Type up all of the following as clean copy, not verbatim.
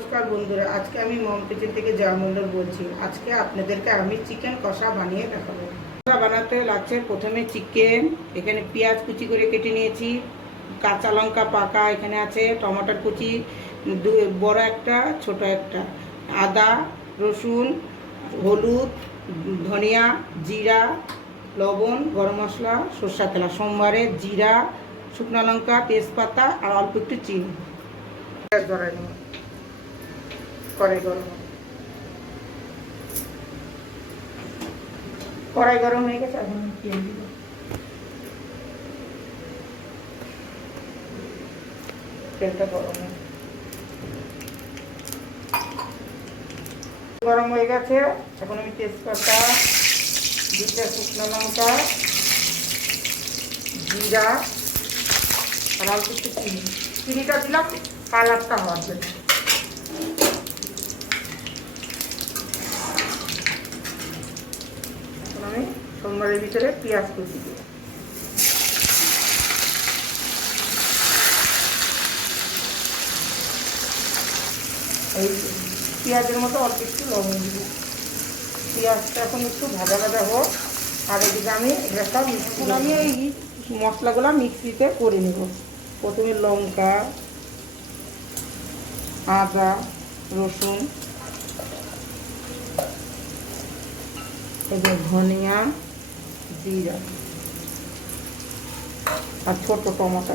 নমস্কার বন্ধুরা, আজকে আমি মম কিচেন থেকে জয়া মণ্ডল বলছি। আজকে আপনাদেরকে আমি চিকেন কষা বানিয়ে দেখাবো। কষা বানাতে লাগছে প্রথমে চিকেন, এখানে পেঁয়াজ কুচি করে কেটে নিয়েছি, কাঁচা লঙ্কা পাকা এখানে আছে, টমেটোর কুচি বড় একটা ছোট একটা, আদা রসুন হলুদ ধনিয়া জিরা লবণ গরম মশলা সরষের তেল, সোমবারে জিরা শুকনো লঙ্কা তেজপাতা আর অল্প একটু চিনি। ধরাই নেব, কড়াই গরম হয়ে গেছে। এখন পেঁয়াজ দিব, তেলটা গরম হয়ে গেছে। এখন আমি তেজপাতা, দুটা শুকনো লঙ্কা, জিরা আর অল্প একটু চিনিটা দিলাম কালারটা হওয়ার জন্য। আমি সোমবারের ভিতরে পেঁয়াজ কুচি দিই, এই পেঁয়াজের মতো অল্প একটু লবণ দিব। পেঁয়াজটা এখন একটু ভাজা ভাজা হোক, আর এদিকে আমি এগুলো সব আমি এই মশলাগুলো মিক্সিতে করে নেব। প্রথমে লঙ্কা আদা রসুন এবার ধনিয়া জিরা আর ছোটো টমাটো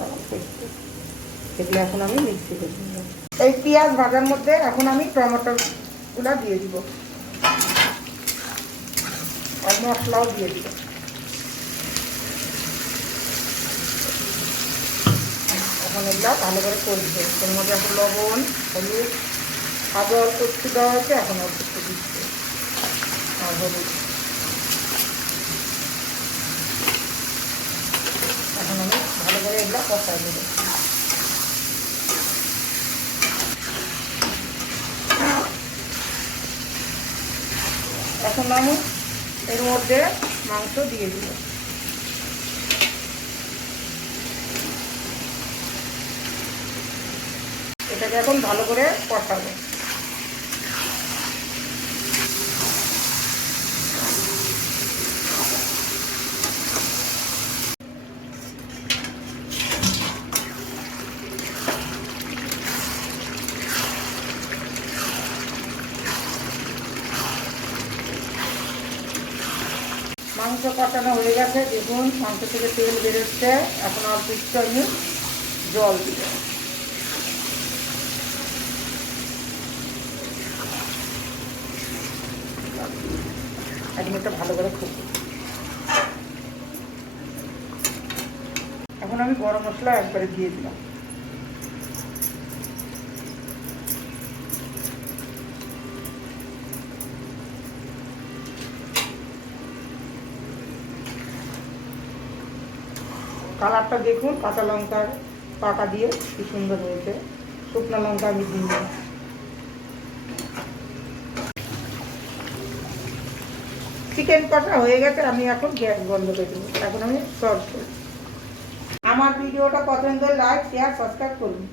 এগুলো এখন আমি মিক্সি করে নেব। এই পেঁয়াজ ভাজার মধ্যে এখন আমি টমেটোগুলো দিয়ে দিব আর মশলাও দিয়ে দিব। এখন এগুলো ভালো করে করবে। এর মধ্যে এখন লবণ হলুদ আগে অল্প একটু দেওয়া হয়েছে, এখন অল্প একটু দিচ্ছে আর হলুদ। এখন আমি ভালো করে এগুলো কষাই দেবো। এখন আমি এর মধ্যে মাংস দিয়ে দিব। এটাকে এখন ভালো করে কষাবো। মাংস কষানো হয়ে গেছে, দেখুন মাংস থেকে তেল বেরোচ্ছে। এখন অল্প একটু আমি জল দিব। এখন এটা ভালো করে খুব। এখন আমি গরম মশলা একবারে দিয়ে দিলাম। কালারটা দেখুন, কাঁচা লঙ্কার পাকা দিয়ে কি সুন্দর হয়েছে। শুকনো লঙ্কা আমি দিই। চিকেন কষা হয়ে গেছে, আমি এখন গ্যাস বন্ধ করে দেবো। এখন আমি সার্ভ করব। আমার ভিডিওটা পছন্দ হলে লাইক শেয়ার সাবস্ক্রাইব করুন।